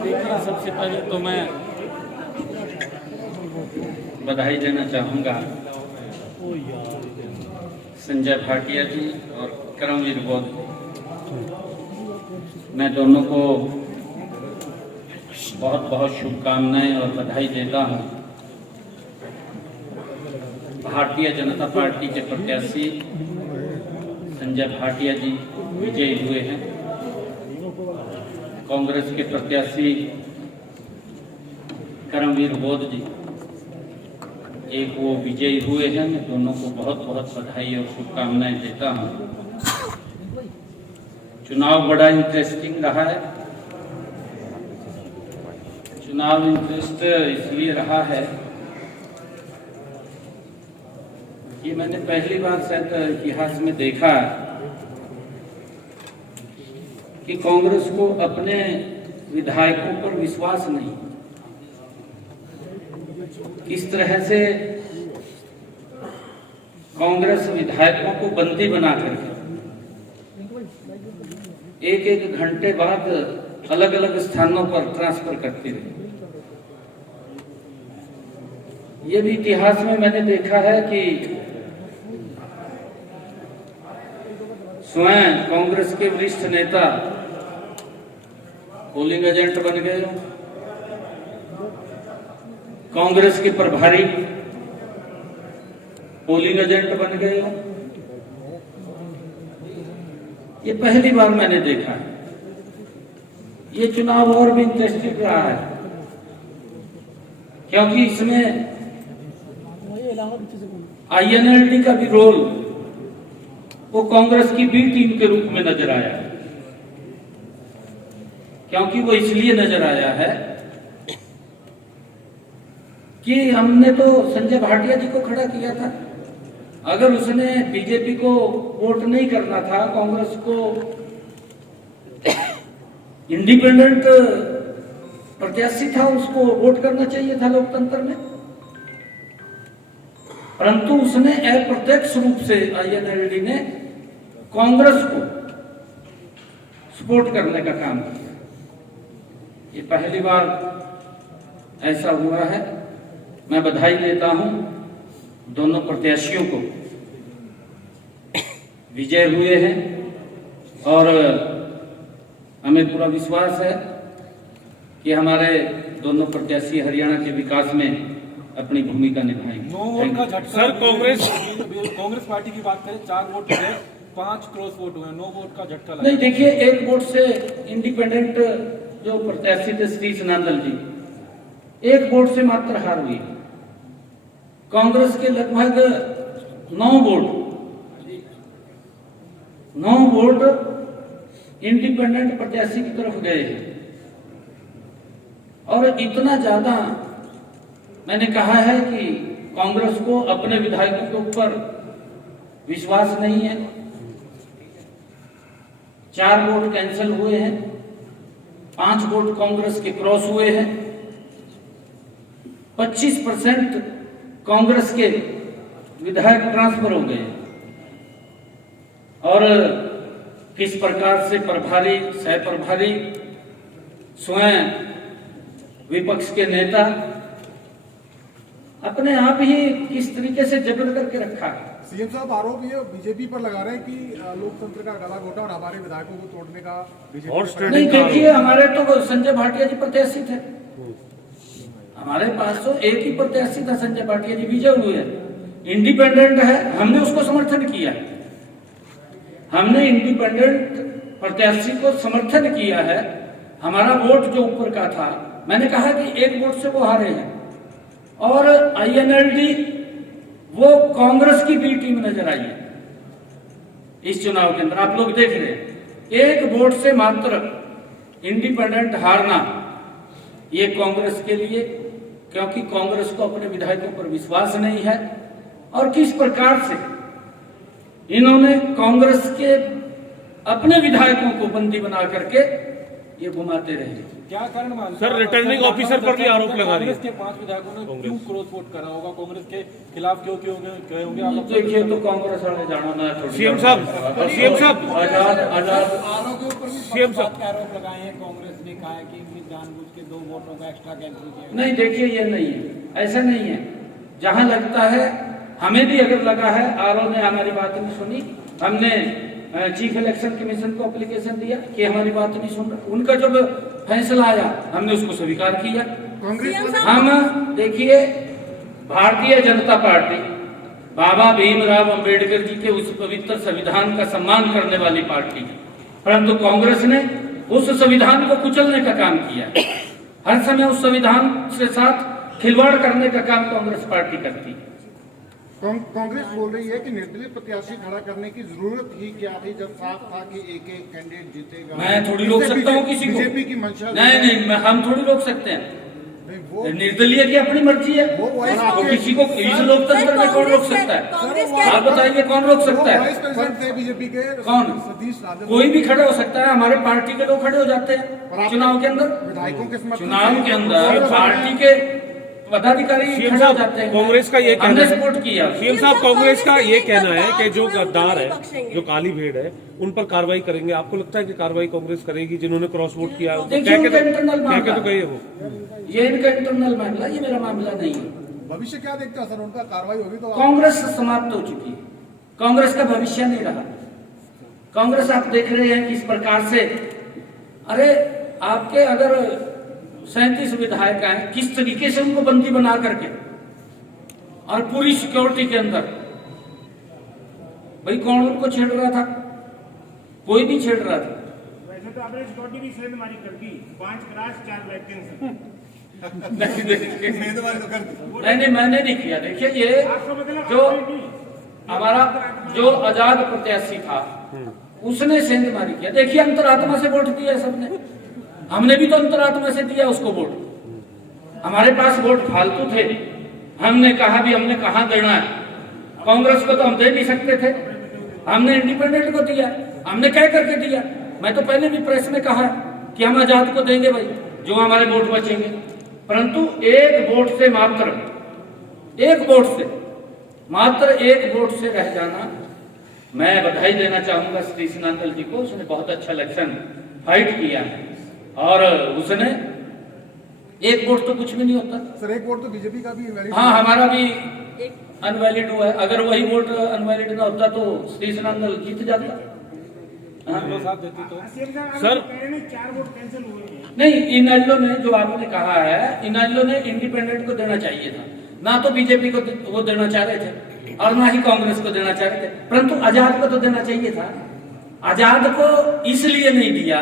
देखिए, सबसे पहले तो मैं बधाई देना चाहूँगा संजय भाटिया जी और करमवीर बौद्ध। मैं दोनों को बहुत बहुत शुभकामनाएं और बधाई देता हूँ। भारतीय जनता पार्टी के प्रत्याशी संजय भाटिया जी विजयी हुए हैं। कांग्रेस के प्रत्याशी करमवीर बौद्ध जी एक वो विजयी हुए हैं। मैं दोनों को बहुत बहुत बधाई और शुभकामनाएं देता हूं। चुनाव बड़ा इंटरेस्टिंग रहा है। चुनाव इंटरेस्ट इसलिए रहा है कि मैंने पहली बार शायद इतिहास में देखा कि कांग्रेस को अपने विधायकों पर विश्वास नहीं। इस तरह से कांग्रेस विधायकों को बंदी बना करके एक एक घंटे बाद अलग अलग स्थानों पर ट्रांसफर करती रही। ये भी इतिहास में मैंने देखा है कि स्वयं कांग्रेस के वरिष्ठ नेता पोलिंग एजेंट बन गए, कांग्रेस के प्रभारी पोलिंग एजेंट बन गए। ये पहली बार मैंने देखा है। ये चुनाव और भी इंटरेस्टिंग रहा है क्योंकि इसमें INLD का भी रोल वो कांग्रेस की बी टीम के रूप में नजर आया है। क्योंकि वो इसलिए नजर आया है कि हमने तो संजय भाटिया जी को खड़ा किया था। अगर उसने बीजेपी को वोट नहीं करना था, कांग्रेस को इंडिपेंडेंट प्रत्याशी था, उसको वोट करना चाहिए था लोकतंत्र में। परंतु उसने अप्रत्यक्ष रूप से INLD ने कांग्रेस को सपोर्ट करने का काम किया। ये पहली बार ऐसा हुआ है। मैं बधाई देता हूं दोनों प्रत्याशियों को, विजय हुए हैं और हमें पूरा विश्वास है कि हमारे दोनों प्रत्याशी हरियाणा के विकास में अपनी भूमिका निभाएंगे। 9 वोट का झटका सर। कांग्रेस पार्टी की बात करें, 4 वोट हुए, 5 क्रॉस वोट हुए, 9 वोट का झटका लगा। नहीं, देखिए, 1 वोट से इंडिपेंडेंट जो प्रत्याशी थे सतीश नांदल जी, 1 वोट से मात्र हार हुई। कांग्रेस के लगभग 9 वोट इंडिपेंडेंट प्रत्याशी की तरफ गए हैं। और इतना ज्यादा मैंने कहा है कि कांग्रेस को अपने विधायकों के ऊपर विश्वास नहीं है। 4 वोट कैंसिल हुए हैं, 5 वोट कांग्रेस के क्रॉस हुए हैं, 25% कांग्रेस के विधायक ट्रांसफर हो गए। और किस प्रकार से प्रभारी, सह प्रभारी, स्वयं विपक्ष के नेता अपने आप ही किस तरीके से जबर करके रखा है। सीएम साहब आरोप ये बीजेपी पर लगा रहे हैं कि लोकतंत्र का गला घोटा और हमारे विधायकों को तोड़ने का बीजेपी। नहीं, देखिए, हमारे तो संजय भाटिया जी प्रत्याशी थे। हमारे पास तो एक ही प्रत्याशी था, संजय भाटिया जी विजय हुए, इंडिपेंडेंट है। हमने उसको समर्थन किया। हमने इंडिपेंडेंट प्रत्याशी को समर्थन किया है। हमारा वोट जो ऊपर का था, मैंने कहा कि 1 वोट से वो हारे हैं। और INLD वो कांग्रेस की बी टीम नजर आई है इस चुनाव के अंदर। आप लोग देख रहे हैं, 1 वोट से मात्र इंडिपेंडेंट हारना ये कांग्रेस के लिए, क्योंकि कांग्रेस को अपने विधायकों पर विश्वास नहीं है। और किस प्रकार से इन्होंने कांग्रेस के अपने विधायकों को बंदी बना करके ये घुमाते रहे। क्या कारण मानते सर? रिटर्निंग ऑफिसर पर भी आरोप लगा रही है। कांग्रेस के 5 विधायकों ने क्यों क्रॉस वोट करा होगा? कांग्रेस के खिलाफ क्यों गए होंगे? आप देखिए, तो कांग्रेस वाले जाना ना। सीएम साहब आजाद आरोप के ऊपर भी सीएम साहब आरोप लगाए हैं कांग्रेस ने कहा है कि इनकी जानबूझ के 2 वोटों का एक्स्ट्रा कैंसिल किया। नहीं, देखिए ये नहीं है, ऐसा नहीं है। जहां लगता है, हमें भी अगर लगा है, आरओ ने हमारी बात नहीं सुनी, हमने चीफ इलेक्शन कमीशन को एप्लीकेशन दिया कि हमारी बात नहीं सुन रहा, उनका जब फैसला आया हमने उसको स्वीकार किया। हम देखिए, भारतीय जनता पार्टी बाबा भीमराव अंबेडकर जी के उस पवित्र संविधान का सम्मान करने वाली पार्टी है, परंतु कांग्रेस ने उस संविधान को कुचलने का काम किया। हर समय उस संविधान के साथ खिलवाड़ करने का काम कांग्रेस पार्टी करती है। कांग्रेस बोल रही है कि निर्दलीय प्रत्याशी खड़ा करने की जरूरत ही क्या थी, जब साफ था कि एक कैंडिडेट जीतेगा। मैं थोड़ी रोक सकता हूँ किसी को? बीजेपी की मंशा नहीं, हम थोड़ी रोक सकते हैं। निर्दलीय की अपनी मर्जी है, वो किसी को इस लोकतंत्र में कौन रोक सकता है? आप बताइए, कौन रोक सकता है? वाइस प्रेसिडेंट थे बीजेपी के, कौन? सतीश राजन। कोई भी खड़ा हो सकता है, हमारे पार्टी के लोग खड़े हो जाते हैं चुनाव के अंदर। विधायकों के समर्थन चुनाव के अंदर पार्टी के पदाधिकारी सीएम खड़े हो साहब, जाते हैं। कांग्रेस का ये कहना हमने है, सपोर्ट किया। सीएम साहब कांग्रेस का ये कहना है कि जो गद्दार है, जो काली भेड़ है, उन पर कार्रवाई करेंगे। आपको लगता है कि कार्रवाई कांग्रेस करेगी जिन्होंने क्रॉस वोट किया है? देखिए, उनका इंटरनल मामला, क्या कहिए वो, ये इनका इंटरनल मामला, ये मेरा मामला नहीं है। भविष्य क्या देखते हैं सर, उनका कार्रवाई होगी तो कांग्रेस समाप्त हो चुकी है, कांग्रेस का भविष्य नहीं रहा। कांग्रेस आप देख रहे हैं किस प्रकार से, अरे आपके अगर 37 विधायक हैं, किस तरीके से उनको बंदी बना करके और पूरी सिक्योरिटी के अंदर, भाई कौन उनको छेड़ रहा था? कोई नहीं छेड़ रहा था। वैसे तो आपने सिक्योरिटी भी सेंध मारी कर दी, 5 क्लास 4 वैकेंसी। नहीं, मैंने नहीं किया। देखिए, ये जो हमारा जो आजाद प्रत्याशी था उसने सेंध मारी किया। देखिए, अंतरात्मा से वोट दिया सबने, हमने भी तो अंतरात्मा से दिया उसको वोट। हमारे पास वोट फालतू थे, हमने कहा भी हमने कहाँ देना है। कांग्रेस को तो हम दे नहीं सकते थे, हमने इंडिपेंडेंट को दिया, हमने कह करके दिया। मैं तो पहले भी प्रेस में कहा कि हम आजाद को देंगे भाई, जो हमारे वोट बचेंगे। परंतु एक वोट से मात्र एक वोट से रह जाना, मैं बधाई देना चाहूंगा सतीश नांदल जी को। उसने बहुत अच्छा इलेक्शन फाइट किया है और उसने एक वोट तो कुछ भी नहीं होता सर, एक वोट तो बीजेपी का भी इनवैलिड। हाँ, हमारा भी अनवैलिड हुआ है। अगर वही वोट अनवैलिड ना होता तो सतीश नांदल जीत जाता। हाँ। साथ देते तो सर, 4 वोट कैंसिल हुए हैं। नहीं, इनेलो ने जो आपने कहा है, इनेलो ने इंडिपेंडेंट को देना चाहिए था, ना तो बीजेपी को वो देना चाह रहे थे और ना ही कांग्रेस को देना चाह रहे थे, परंतु आजाद को तो देना चाहिए था। आजाद को इसलिए नहीं दिया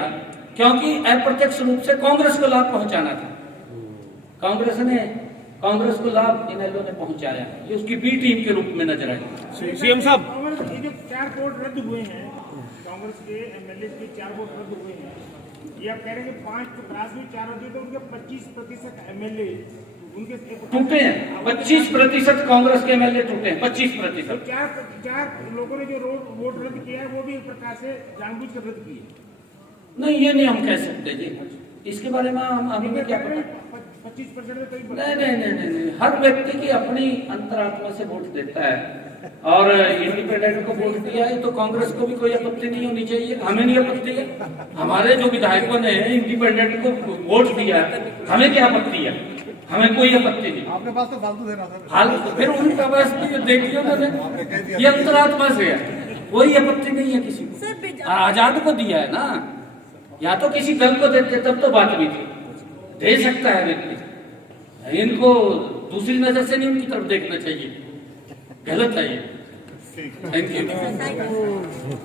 क्योंकि अप्रत्यक्ष रूप से कांग्रेस को लाभ पहुंचाना था। कांग्रेस को लाभ इनेलो ने पहुंचाया, ये उसकी बी टीम के रूप में नजर आई। सीएम साहब, कांग्रेस ये जो 4 वोट रद्द हुए हैं, कांग्रेस के एमएलए के 4 वोट रद्द हुए हैं, ये आप कह रहे हैं कि 5 क्लास भी 4 रद्द हुए, तो उनके 25% एमएलए उनके टूटे हैं। 25% कांग्रेस के एमएलए टूटे हैं, 25%। तो 4 लोगों ने जो वोट रद्द किया है वो भी एक प्रकार से जानबूझ कर रद्द किए। नहीं, ये नहीं हम कह सकते जी, इसके बारे में हम हमें क्या पता। 25% में कई नहीं, हर व्यक्ति की अपनी अंतरात्मा से वोट देता है और इंडिपेंडेंट को वोट दिया है तो कांग्रेस को भी कोई आपत्ति नहीं होनी चाहिए, हमें नहीं आपत्ति है। हमारे जो विधायकों ने इंडिपेंडेंट को वोट दिया, हमें क्या आपत्ति है? हमें कोई आपत्ति नहीं। आपके पास तो फालतू दे रहा था। फालतू फिर उनका पास भी देखिए उन्होंने, ये अंतरात्मा से है, कोई आपत्ति नहीं है किसी को। आजाद को दिया है ना, या तो किसी दल को देते तब तो बात भी थी, दे सकता है व्यक्ति। इनको दूसरी नजर से नहीं उनकी तरफ देखना चाहिए, गलत है ये। Thank you.